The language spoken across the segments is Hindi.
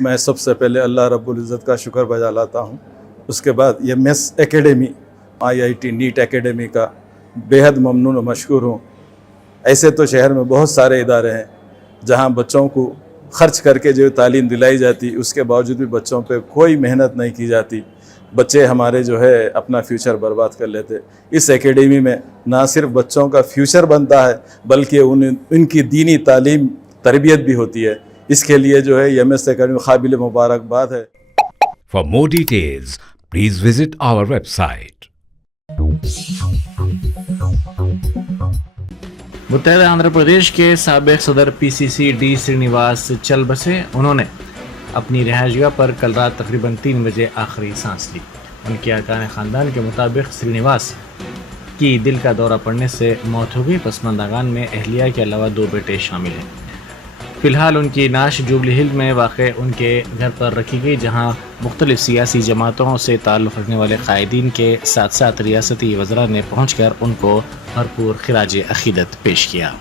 मैं सबसे पहले अल्लाह रब्बुल इज़्ज़त का शुक्र बजा लाता हूँ। उसके बाद ये मेस एकेडमी IIT नीट एकेडमी का बेहद ममनून और मशकूर हूँ। ऐसे तो शहर में बहुत सारे इदारे हैं जहाँ बच्चों को ख़र्च करके जो तालीम दिलाई जाती, उसके बावजूद भी बच्चों पे कोई मेहनत नहीं की जाती। बच्चे हमारे जो है अपना फ्यूचर बर्बाद कर लेते। इस एकेडमी में ना सिर्फ बच्चों का फ्यूचर बनता है बल्कि उनकी दीनी तालीम तरबियत भी होती है। इसके लिए जो है MS एकेडमी काबिल मुबारकबाद है। For more details, please visit our website. मुत्तहदा Andhra Pradesh के साबिक सदर PCC D श्रीनिवास चल बसे। उन्होंने अपनी रिहाइशगाह पर कल रात तकरीबन 3 बजे आखिरी सांस ली। उनके अरकान ख़ानदान के मुताबिक श्रीनिवास की दिल का दौरा पड़ने से मौत हो गई। पसमानदागान में अहलिया के अलावा 2 बेटे शामिल हैं। फ़िलहाल उनकी नाश जुबली हिल में वाक़ उनके घर पर रखी गई, जहां मुख्तलिफ सियासी जमातों से ताल्लुक़ रखने वाले क़ायदीन के साथ साथ रियासती वज़रा ने पहुँच कर उनको भरपूर खिराज अक़ीदत पेश किया।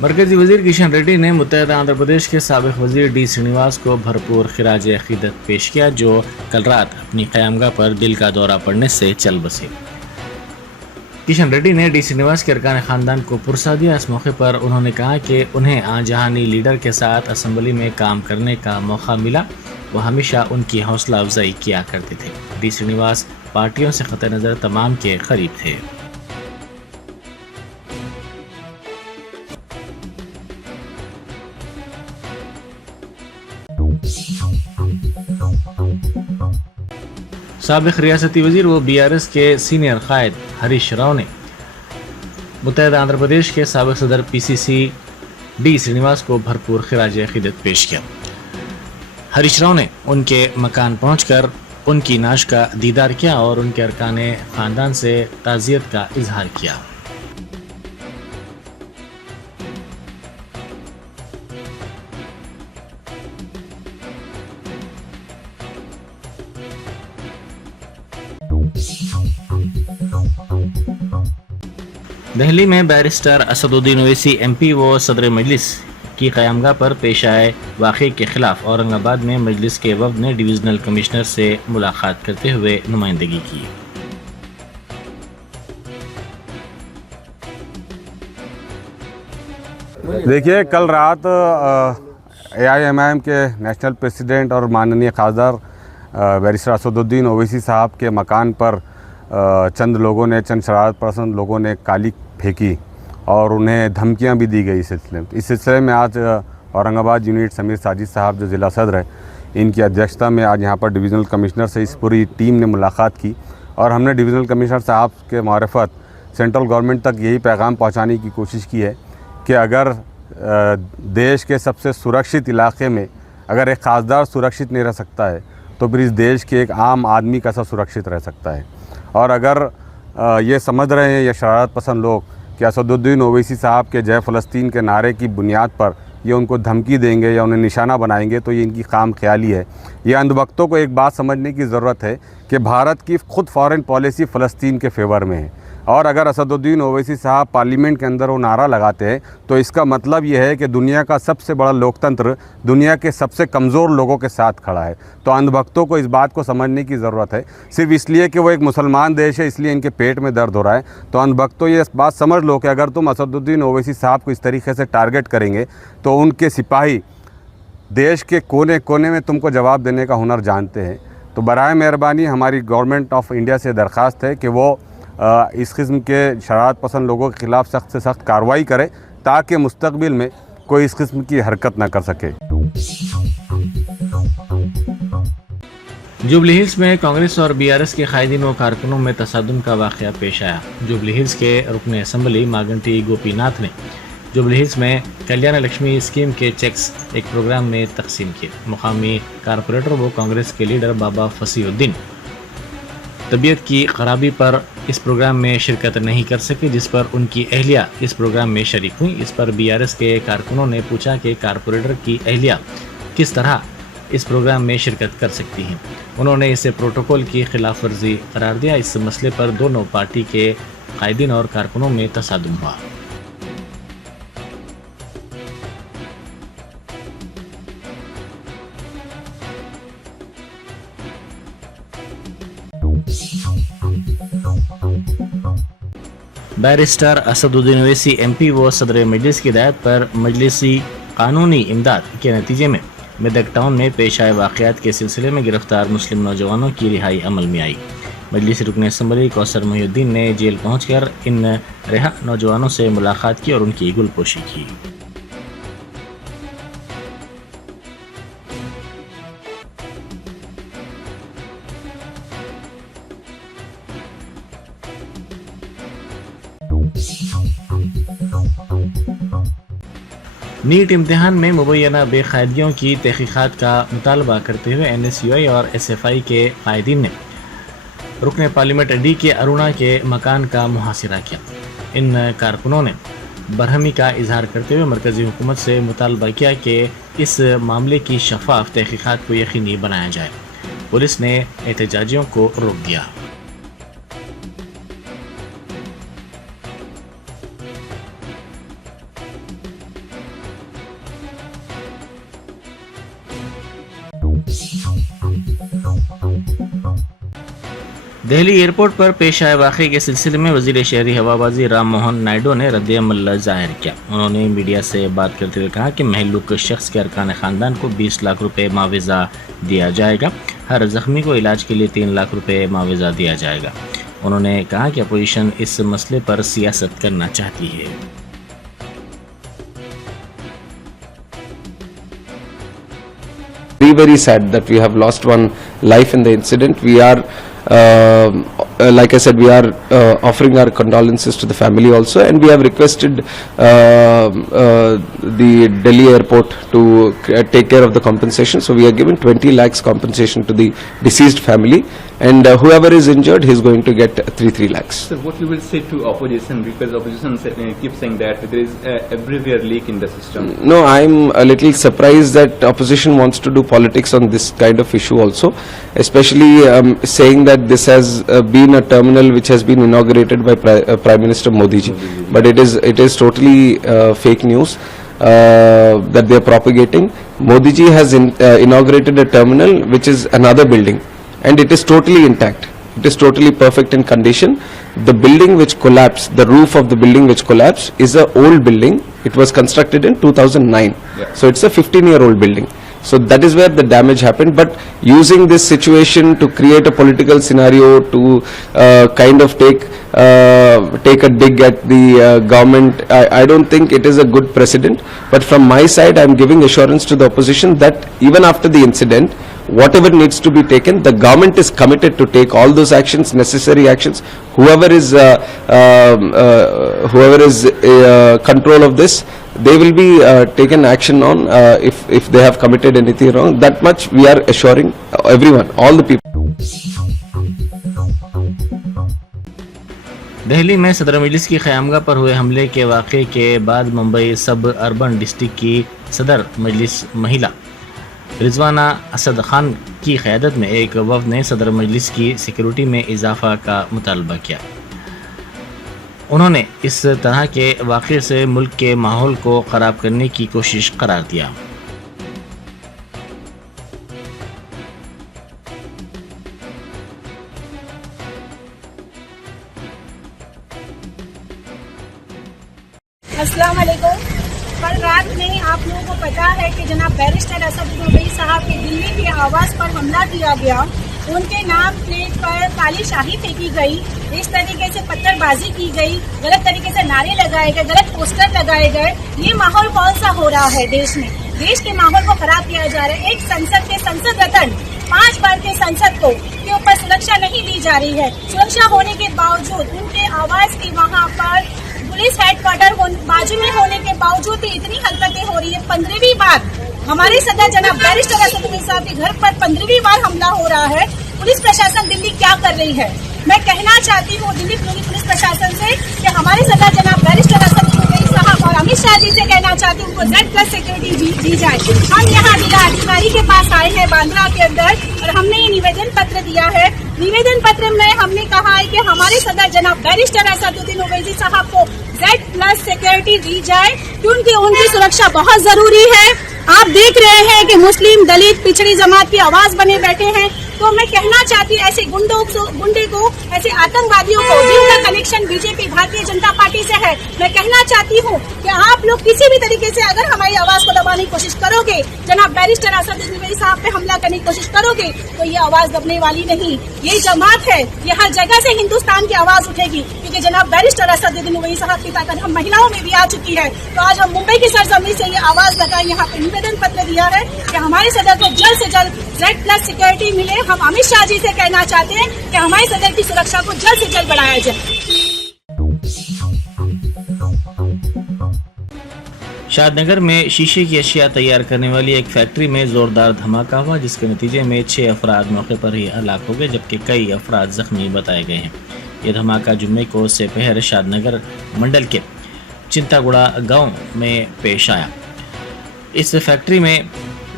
मरकज़ी वज़ीर किशन रेड्डी ने मुत्तहदा आंध्र प्रदेश के साबिक वज़ीर D श्रीनिवास को भरपूर खिराज अक़ीदत पेश किया, जो कल रात अपनी क़यामगाह पर दिल का दौरा पड़ने से चल बसे। किशन रेड्डी ने D श्रीनिवास के अरकान ख़ानदान को पुरसा दिया। इस मौके पर उन्होंने कहा कि उन्हें आजहानी लीडर के साथ असम्बली में काम करने का मौका मिला। वह हमेशा उनकी हौसला अफजाई किया करते थे। D श्रीनिवास पार्टियों से क़त नज़र तमाम के करीब थे। साबिक रियासती वज़ीर व BRS के सीनियर कायद हरीश राव ने मुत्तहदा आंध्र प्रदेश के साबिक सदर PCC D श्रीनिवास को भरपूर खिराज अक़ीदत पेश किया। हरीश राव ने उनके मकान पहुंचकर उनकी नाश का दीदार किया और उनके अरकान ख़ानदान से ताज़ियत का इजहार किया। दिल्ली में बैरिस्टर असदुद्दीन ओवैसी MP व सदर मजलिस की क़यामगाह पर पेश आए वाक़े के ख़िलाफ़ औरंगाबाद में मजलिस के वफ़द ने डिवीज़नल कमिश्नर से मुलाकात करते हुए नुमाइंदगी की। देखिए, कल रात AIMIM के नेशनल प्रेसिडेंट और माननीय खासदार बैरिस्टर असदुद्दीन ओवैसी साहब के मकान पर चंद लोगों ने, चंद शरारत पसंद लोगों ने काली फेंकी और उन्हें धमकियां भी दी गई। इस सिलसिले में आज औरंगाबाद यूनिट समीर साजिद साहब जो ज़िला सदर है, इनकी अध्यक्षता में आज यहाँ पर डिवीज़नल कमिश्नर से इस पूरी टीम ने मुलाकात की और हमने डिवीज़नल कमिश्नर साहब के मार्फत सेंट्रल गवर्नमेंट तक यही पैगाम पहुँचाने की कोशिश की है कि अगर देश के सबसे सुरक्षित इलाके में अगर एक खासदार सुरक्षित नहीं रह सकता है तो फिर इस देश के एक आम आदमी कैसा सुरक्षित रह सकता है। और अगर ये समझ रहे हैं ये शरारत पसंद लोग कि असदुद्दीन ओवैसी साहब के जय फ़लस्तीन के नारे की बुनियाद पर ये उनको धमकी देंगे या उन्हें निशाना बनाएंगे तो ये इनकी खाम ख्याली है। ये अंधभक्तों को एक बात समझने की ज़रूरत है कि भारत की ख़ुद फ़ॉरेन पॉलिसी फ़लस्तीन के फेवर में है और अगर असदुद्दीन ओवैसी साहब पार्लियामेंट के अंदर वो नारा लगाते हैं तो इसका मतलब ये है कि दुनिया का सबसे बड़ा लोकतंत्र दुनिया के सबसे कमज़ोर लोगों के साथ खड़ा है। तो अंधभक्तों को इस बात को समझने की ज़रूरत है। सिर्फ इसलिए कि वो एक मुसलमान देश है इसलिए इनके पेट में दर्द हो रहा है। तो अंधभक्तों ये बात समझ लो कि अगर तुम असदुद्दीन ओवैसी साहब को इस तरीके से टारगेट करेंगे तो उनके सिपाही देश के कोने कोने में तुमको जवाब देने का हुनर जानते हैं। तो बराए मेहरबानी हमारी गवर्नमेंट ऑफ इंडिया से दरख्वास्त है कि वो इस किस्म के शरारत पसंद लोगों के ख़िलाफ़ सख्त से सख्त कार्रवाई करे ताकि मुस्तकबिल में कोई इस किस्म की हरकत न कर सके। जुबली हिल्स में कांग्रेस और BRS के कायदीन व कारकुनों में तसादुम का वाक़या पेश आया। जुबली हिल्स के रुकन असम्बली मागंटी गोपीनाथ ने जुबली हिल्स में कल्याण लक्ष्मी स्कीम के चेक्स एक प्रोग्राम में तकसीम किए। मुकामी कारपोरेटर व कांग्रेस के लीडर बाबा फसीउद्दीन तबीयत की खराबी पर इस प्रोग्राम में शिरकत नहीं कर सके, जिस पर उनकी अहलिया इस प्रोग्राम में शरीक हुई। इस पर BRS के कारकुनों ने पूछा कि कारपोरेटर की अहलिया किस तरह इस प्रोग्राम में शिरकत कर सकती हैं। उन्होंने इसे प्रोटोकॉल की खिलाफ वर्जी करार दिया। इस मसले पर दोनों पार्टी के कायदीन और कारकुनों में तसादुम हुआ। बैरिस्टर असदुद्दीन ओवैसी MP व सदर मजलिस की हिदायत पर मजलिसी कानूनी इमदाद के नतीजे में मेदक टाउन में पेश आए वाक़यात के सिलसिले में गिरफ्तार मुस्लिम नौजवानों की रिहाई अमल में आई। मजलिस रुकन असम्बली कौसर मोहिउद्दीन ने जेल पहुंचकर इन रिहा नौजवानों से मुलाकात की और उनकी गुलपोशी की। नीट इम्तिहान में मुबैना बेकायदगियों की तहकीकात का मुतालबा करते हुए NSUI और SFI के कायदीन ने रुकन पार्लियामेंट D के अरुणा के मकान का मुहासिरा किया। इन कारकुनों ने बरहमी का इजहार करते हुए मरकजी हुकूमत से मुतालबा किया कि इस मामले की शफाफ तहकीकात को यकीनी बनाया जाए। पुलिस ने एहतजाजियों को रोक दिया। दिल्ली एयरपोर्ट पर पेश आए वाक़े के सिलसिले में वज़ीर शहरी हवाबाजी राम मोहन नायडू ने रद्द-ए-अमल ज़ाहिर किया। उन्होंने मीडिया से बात करते हुए कहा कि महलूक शख्स के अरकान ख़ानदान को 20 लाख रुपए मुआवजा दिया जाएगा। हर जख्मी को इलाज के लिए 3 लाख रुपए मुआवजा दिया जाएगा। उन्होंने कहा कि अपोजिशन इस मसले पर सियासत करना चाहती है। Very sad that we have lost one life in the incident. We are, like I said, we are offering our condolences to the family also, and we have requested the Delhi airport to take care of the compensation. So we are giving 20 lakhs compensation to the deceased family, and whoever is injured, he is going to get 3 lakhs. So what you will say to opposition, because opposition keeps saying that there is everywhere leak in the system? No, I'm a little surprised that opposition wants to do politics on this kind of issue also, especially saying that this has been a terminal which has been inaugurated by Prime Minister Modi ji. But it is totally fake news that they are propagating. Modi ji has inaugurated a terminal which is another building, and it is totally intact. It is totally perfect in condition. The building which collapsed, the roof of the building which collapsed, is an old building. It was constructed in 2009. Yeah. So it's a 15-year-old building. So that is where the damage happened. But using this situation to create a political scenario, to kind of take a dig at the government, I don't think it is a good precedent. But from my side, I am giving assurance to the opposition that even after the incident, whatever needs to be taken, the government is committed to take all those actions, necessary actions. Whoever is control of this, they will be taken action on if they have committed anything wrong. That much we are assuring everyone, all the people. Delhi में सदर मजलिस की क़यामगाह पर हुए हमले के वाक़े के बाद मुंबई सब अर्बन डिस्ट्रिक्ट की सदर मजलिस महिला रिजवाना असद खान की क़यादत में एक वफ़द ने सदर मजलिस की सिक्योरिटी में इजाफा का मुतालबा किया। उन्होंने इस तरह के वाक़े से मुल्क के माहौल को ख़राब करने की कोशिश करार दिया। अस्सलाम वालेकुम। कल रात में आप लोगों को पता है कि जनाब बैरिस्टर असदुद्दीन ओवैसी साहब के दिल्ली के आवास पर हमला किया गया। उनके नाम प्लेट पर काली शाही फेंकी गई, इस तरीके से पत्थरबाजी की गई, गलत तरीके से नारे लगाए गए, गलत पोस्टर लगाए गए। ये माहौल कौन सा हो रहा है देश में? देश के माहौल को खराब किया जा रहा है। एक संसद के संसद रत्न 5 बार के संसद को के ऊपर सुरक्षा नहीं दी जा रही है। सुरक्षा होने के बावजूद उनके आवास की वहाँ पर पुलिस हेडक्वार्टर बाजू में होने के बावजूद भी इतनी हरकतें हो रही है। 15वीं बार हमारे सदर जनाब बैरिस्टर असदुद्दीन साहब के घर पर 15वीं बार हमला हो रहा है। पुलिस प्रशासन दिल्ली क्या कर रही है। मैं कहना चाहती हूँ दिल्ली पुलिस प्रशासन से कि हमारे सदर जनाब बैरिस्टर असदुद्दीन साहब और अमित शाह जी से कहना चाहती हूँ उनको Z+ सिक्योरिटी दी जाए। हम यहाँ जिला अधिकारी के पास आए हैं बांद्रा के अंदर और हमने ये निवेदन पत्र दिया है। निवेदन पत्र में हमने कहा है कि हमारे सदर जनाब बैरिस्टर असदुद्दीन ओवैसी साहब को Z+ सिक्योरिटी दी जाए क्योंकि उनकी सुरक्षा बहुत जरूरी है। आप देख रहे हैं कि मुस्लिम, दलित, पिछड़ी जमात की आवाज बने बैठे हैं। तो मैं कहना चाहती हूँ ऐसे गुंडे को, ऐसे आतंकवादियों को जिनका connection BJP Bharatiya Janata party से है, मैं कहना चाहती हूँ कि आप लोग किसी भी तरीके से अगर हमारी आवाज को दबाने की कोशिश करोगे, जनाब बैरिस्टर असदुद्दीन ओवैसी साहब पे हमला करने की कोशिश करोगे, तो ये आवाज दबने वाली नहीं। ये जमात है, ये हर जगह से हिंदुस्तान की आवाज उठेगी क्योंकि जनाब बैरिस्टर असदुद्दीन ओवैसी साहब की ताकत हम महिलाओं में भी आ चुकी है। तो आज हम मुंबई की सरजमी से ये आवाज लगाए, यहाँ पे निवेदन पत्र दिया है कि हमारे सदर को जल्द से जल्द Z+ सिक्योरिटी मिले। हम अमित शाह जी से कहना चाहते हैं कि हमारे सदर की सुरक्षा को जल्द से जल्द बढ़ाया जाए। शादनगर में शीशे की अशिया तैयार करने वाली एक फैक्ट्री में जोरदार धमाका हुआ जिसके नतीजे में 6 अफराद मौके पर ही हलाक हो गए जबकि कई अफराद जख्मी बताए गए हैं। ये धमाका जुम्मे को सेपहर शादनगर मंडल के चिंतागुड़ा गांव में पेश आया। इस फैक्ट्री में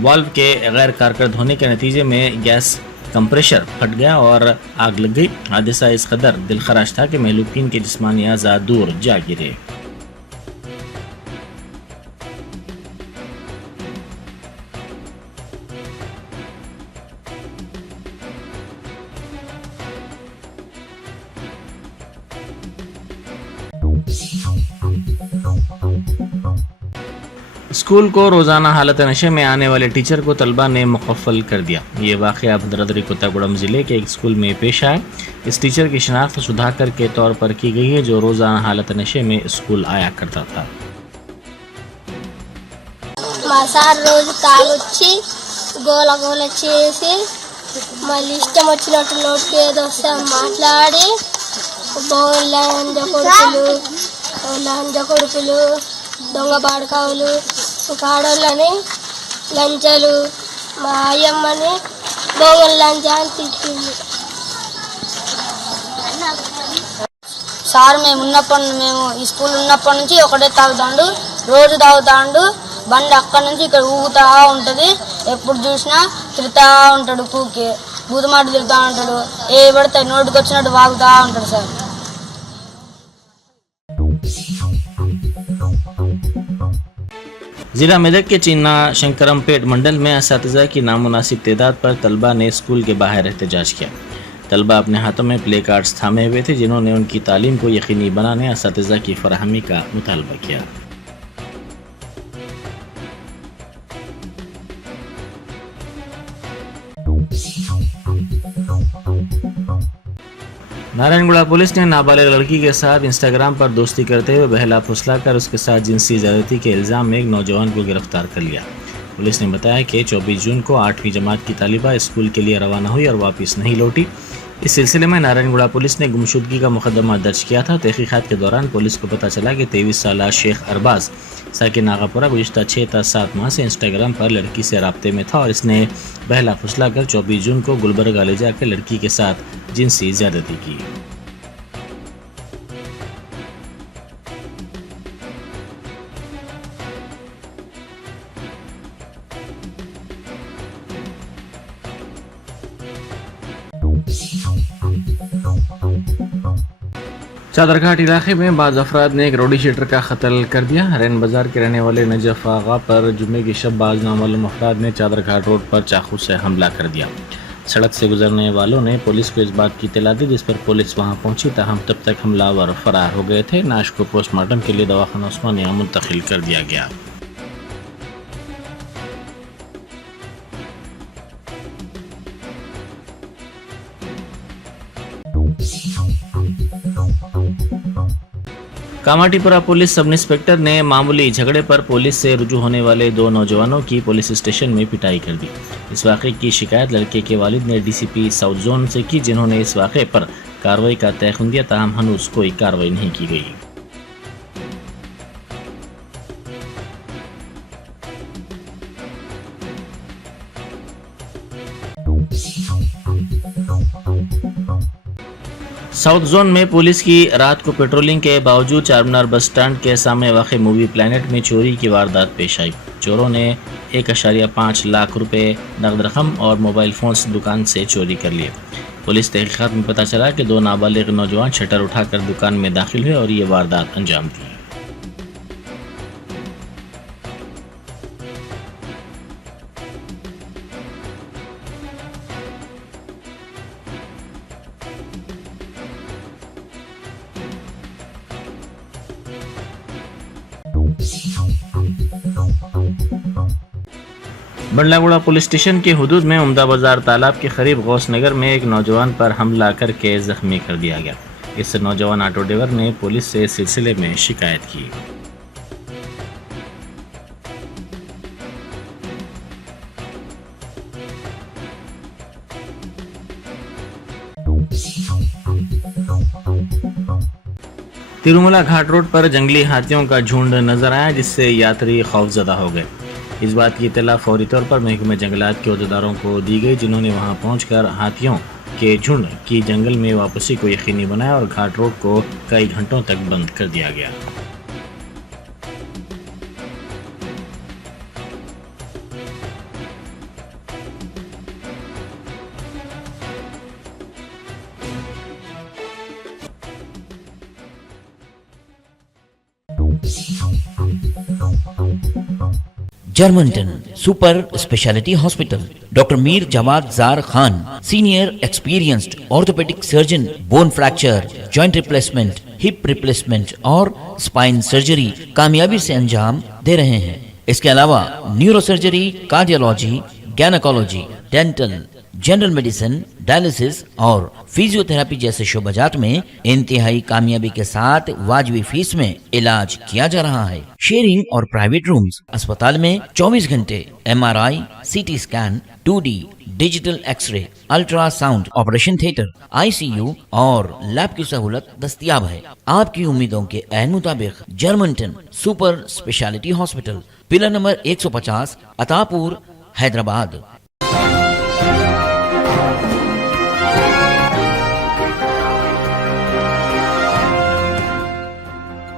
वाल्व के गैर कारगर होने के नतीजे में गैस कंप्रेशर फट गया और आग लग गई। हादसा इस कदर दिलखराश था कि महलूकीन के जिस्मानी आज़ा दूर जा गिरे। स्कूल को रोज़ाना हालत नशे में आने वाले टीचर को तलबा ने मुकफ़ल कर दिया। ये वाक़या भद्राद्री कोत्तागुड़म ज़िले के एक स्कूल में पेश आया। इस टीचर की शनाख्त सुधाकर के तौर पर की गई है जो रोज़ाना हालत नशे में स्कूल आया करता था। మా సార్ రోజు తాగొచ్చి గోల గోల చేసి మళ్ళీ ఇష్టం వచ్చినట్టు నోటికి ఏదో వస్తే మాట్లాడి లంజ కొడుకులు దొంగ బాడకావులు కాడోళ్ళని లంచాలు మా అయ్యమ్మని దొంగలు లంచ అని తిట్టింది సార్. మేము ఈ స్కూల్ ఉన్నప్పటి నుంచి ఒకటే తాగుతాండు, రోజు తాగుతాండు. బండి అక్కడి నుంచి ఇక్కడ ఊగుతా ఉంటుంది, ఎప్పుడు చూసినా తిరుగుతూ ఉంటాడు, కూకి బూతమాట తిరుగుతూ ఉంటాడు, ఏ పడితే నోటికి వచ్చినట్టు వాగుతూ ఉంటాడు సార్. जिला मेदक के चीना शंकरमपेट मंडल में असातिज़ा की नामुनासिब तादाद पर तलबा ने स्कूल के बाहर एहतजाज किया। तलबा अपने हाथों में प्ले कार्ड्स थामे हुए थे जिन्होंने उनकी तालीम को यकीनी बनाने असातिज़ा की फराहमी का मुतालबा किया। नारायणगढ़ पुलिस ने नाबालिग लड़की के साथ इंस्टाग्राम पर दोस्ती करते हुए बहला फुसला कर उसके साथ जिनसी ज़्यादती के इल्ज़ाम में एक नौजवान को गिरफ्तार कर लिया। पुलिस ने बताया कि 24 जून को 8वीं जमात की तालिबा स्कूल के लिए रवाना हुई और वापस नहीं लौटी। इस सिलसिले में नारायणगढ़ पुलिस ने गुमशुदगी का मुकदमा दर्ज किया था। तहकीकात के दौरान पुलिस को पता चला कि 23 साला शेख अरबाज साकिन नागापुरा गुज़िश्ता 6 ta 7 माह से इंस्टाग्राम पर लड़की से राब्ते में था और इसने बहला फुसला कर 24 जून को गुलबर्गा ले जाकर लड़की के साथ जिनसी ज़्यादती की। चादरघाट इलाके में बाज़ अफराद ने एक रोडी शीटर का कत्ल कर दिया। रैन बाज़ार के रहने वाले नजफ आगा पर जुम्मे की शब बाज़ नामालूम अफराद ने चादरघाट रोड पर चाकू से हमला कर दिया। सड़क से गुजरने वालों ने पुलिस को इस बात की इत्तला दी जिस पर पुलिस वहां पहुंची, ताहम तब तक हमलावर फरार हो गए थे। नाश को पोस्टमार्टम के लिए दवाखाना उस्मानिया मुंतकिल कर दिया गया। कामाटीपुरा पुलिस सब इंस्पेक्टर ने मामूली झगड़े पर पुलिस से रुजू होने वाले 2 नौजवानों की पुलिस स्टेशन में पिटाई कर दी। इस वाक़े की शिकायत लड़के के वालिद ने डीसीपी साउथ जोन से की जिन्होंने इस वाक़े पर कार्रवाई का तयख़ुन दिया, ताहम हनूज कोई कार्रवाई नहीं की गई। साउथ जोन में पुलिस की रात को पेट्रोलिंग के बावजूद चारमीनार बस स्टैंड के सामने वाक़ मूवी प्लैनेट में चोरी की वारदात पेश आई। चोरों ने 1.5 लाख रुपए नकद रकम और मोबाइल फ़ोन्स दुकान से चोरी कर लिए। पुलिस तहकीक़ात में पता चला कि 2 नाबालिग नौजवान शटर उठाकर दुकान में दाखिल हुए और ये वारदात अंजाम दी। बंडलागुड़ा पुलिस स्टेशन के हुदूद में उम्दा बाजार तालाब के करीब गौस नगर में एक नौजवान पर हमला करके जख्मी कर दिया गया। इस नौजवान ऑटो ड्राइवर ने पुलिस से इस सिलसिले में शिकायत की। तिरुमला घाट रोड पर जंगली हाथियों का झुंड नजर आया, जिससे यात्री खौफजदा हो गए। इस बात की इत्तला फौरी तौर पर महकमे जंगलात के अहदेदारों को दी गई, जिन्होंने वहां पहुंचकर हाथियों के झुंड की जंगल में वापसी को यकीनी बनाया और घाट रोड को कई घंटों तक बंद कर दिया गया। जर्मनटन super speciality hospital, doctor Mir Jawad Zar Khan, senior experienced orthopaedic surgeon, bone fracture, joint replacement, hip replacement और स्पाइन सर्जरी कामयाबी से अंजाम दे रहे हैं। इसके अलावा neuro surgery, cardiology, gynaecology, dental, general medicine, dialysis और फिजियोथेरेपी जैसे शोबाजात में इंतहाई कामयाबी के साथ वाजबी फीस में इलाज किया जा रहा है। शेयरिंग और प्राइवेट रूम्स, अस्पताल में 24 घंटे MRI, CT scan, 2D digital X-ray, ultrasound, operation theatre, ICU और लैब की सहूलत दस्तयाब है। आपकी उम्मीदों के ऐन मुताबिक Germanten super speciality hospital, pillar number 150, Attapur, Hyderabad.